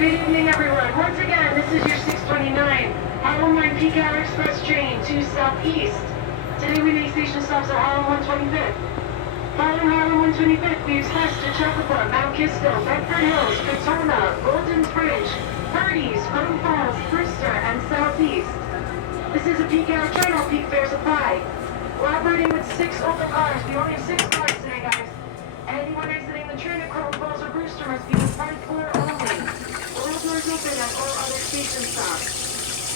Good evening, everyone. Once again, this is your 629 Harlem Line Peak Hour Express train to Southeast. Today we make station stops at Harlem 125th. Following Harlem 125th, we express to Chocopah, Mount Kisco, Bedford Hills, Katona, Golden Bridge, Purdy's, Fernie Falls, Brewster, and Southeast. This is a peak hour train, all peak fares apply. We're operating with 6 open cars. We only have 6 cars today, guys. Anyone exiting the train at Coral Falls or Brewster must be in front floor only. All doors open at all other station stops.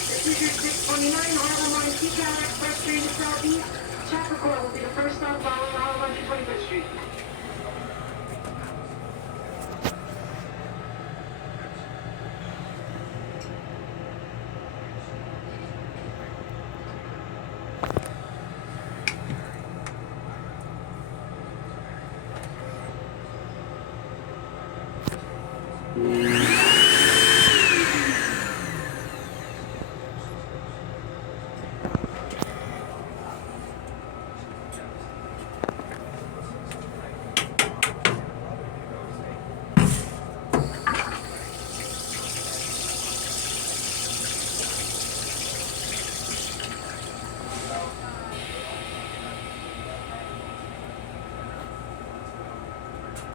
This is your 629 Harlem Line Peak Hour Express train to Southeast. Chapacua will be the first stop following Harlem 125th Street. Mm-hmm.